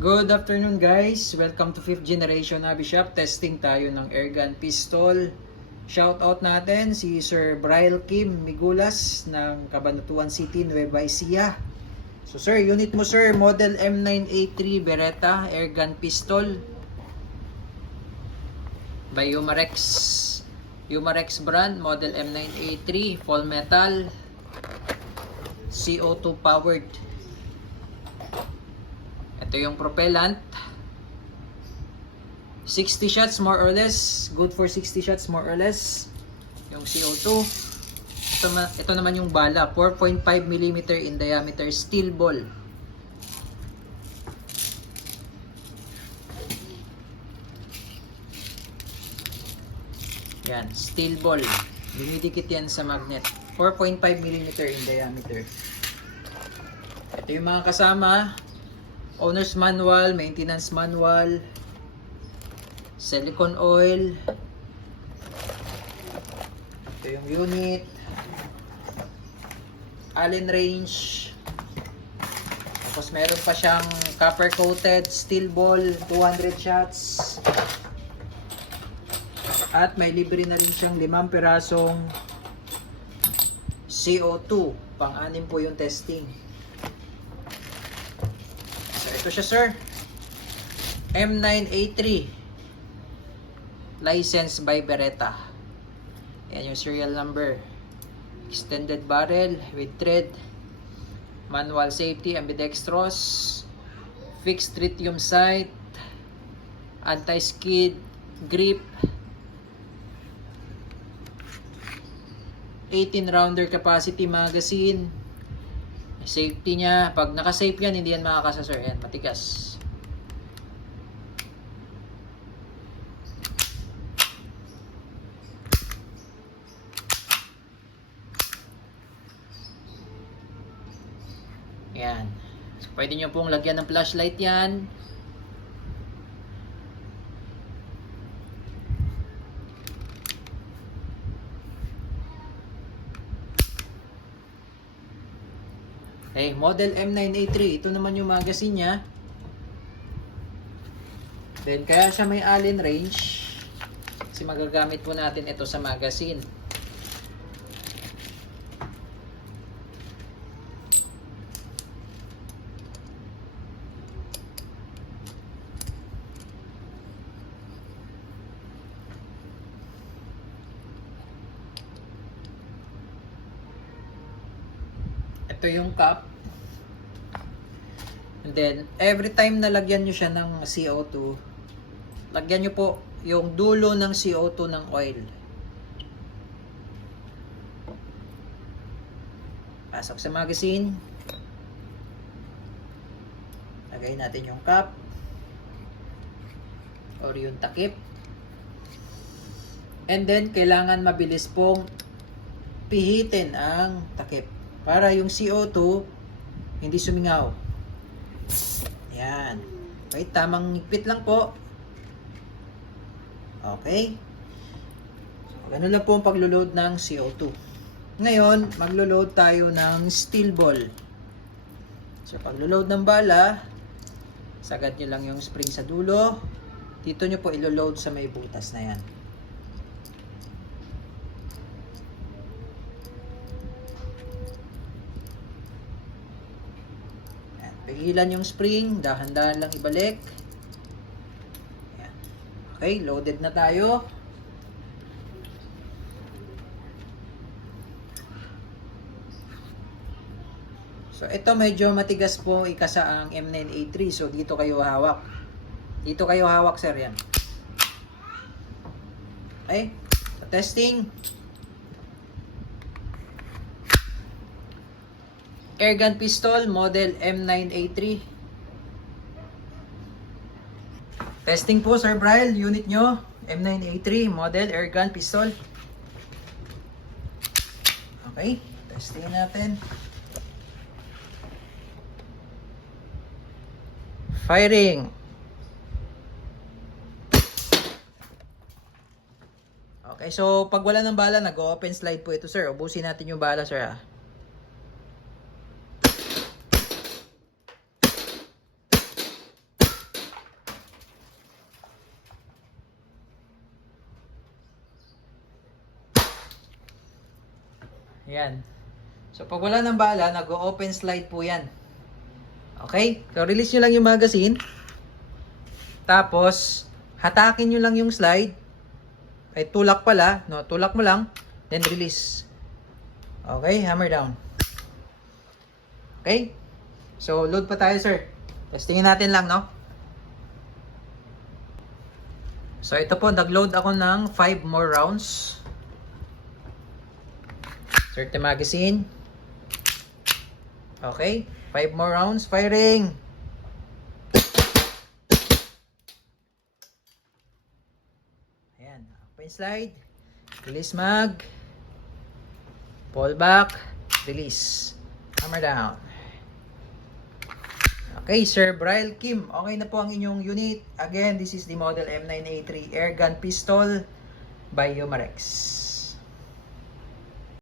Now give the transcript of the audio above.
Good afternoon guys! Welcome to 5th Generation Hobby Shop. Testing tayo ng airgun pistol. Shoutout natin si Sir Bryle Kim Migulas ng Cabanatuan City, Nueva Ecija. So sir, unit mo sir, model M9A3 Beretta airgun pistol by Umarex. Umarex brand, model M9A3, full metal, CO2 powered. Ito yung propellant. 60 shots more or less. Good for 60 shots more or less. Yung CO2. Ito naman yung bala. 4.5mm in diameter steel ball. Yan, steel ball. Dumidikit yan sa magnet. 4.5mm in diameter. Ito yung mga kasama. Owner's manual, maintenance manual, silicone oil. Ito yung unit, Allen range. Tapos meron pa siyang copper coated steel ball, 200 shots. At may libre na rin siyang 5 pirasong CO2. Pang-anim po yung testing. Ito siya sir, M9A3 license by Beretta. Yan yung serial number. Extended barrel with thread, manual safety, ambidextrous, fixed tritium sight, anti-skid grip, 18 rounder capacity magazine. Safety niya, pag naka-safe yan, hindi yan makakasa sir. Yan, matigas. Yan. So, pwede nyo pong lagyan ng flashlight yan. Okay, model M9A3. Ito naman yung magazine niya. Then, kaya siya may Allen range. Kasi magagamit po natin ito sa magazine. Ito yung cap. And then, every time na lagyan nyo siya ng CO2, lagyan nyo po yung dulo ng CO2 ng oil. Pasok sa magazine. Lagay natin yung cap. Or yung takip. And then, kailangan mabilis pong pihitin ang takip. Para yung CO2 hindi sumingaw. Yan. Okay, tamang higpit lang po. Okay. So, ganun lang po ang paglo-load ng CO2. Ngayon, maglo-load tayo ng steel ball. So, paglo-load ng bala, sagad nyo lang yung spring sa dulo. Dito nyo po ilo-load sa may butas na yan. Pigilan yung spring, dahan-dahan lang ibalik. Ayan. Okay, loaded na tayo. So ito medyo matigas po ikasa ang M9A3, so dito kayo hawak. Dito kayo hawak sir yan. Okay, so testing. Airgun pistol, model M9A3. Testing po, Sir Bryle, unit nyo. M9A3, model airgun pistol. Okay, testing natin. Firing. Okay, so pag wala ng bala, nag-open slide po ito, sir. Ubusin natin yung bala, sir, ha. Ayan. So, pag wala ng bala, nag-open slide po yan. Okay? So, release nyo lang yung magazine. Tapos, hatakin nyo lang yung slide. Ay, tulak pala. No, tulak mo lang. Then, release. Okay? Hammer down. Okay? So, load pa tayo, sir. Testingin natin lang, no? So, ito po, nag-load ako ng 5 more rounds. Insert the magazine. Okay, 5 more rounds, firing. Ayan, open slide. Release mag. Pull back. Release. Hammer down. Okay, Sir Bryle Kim, okay na po ang inyong unit. Again, this is the model M9A3 Airgun Pistol by Umarex.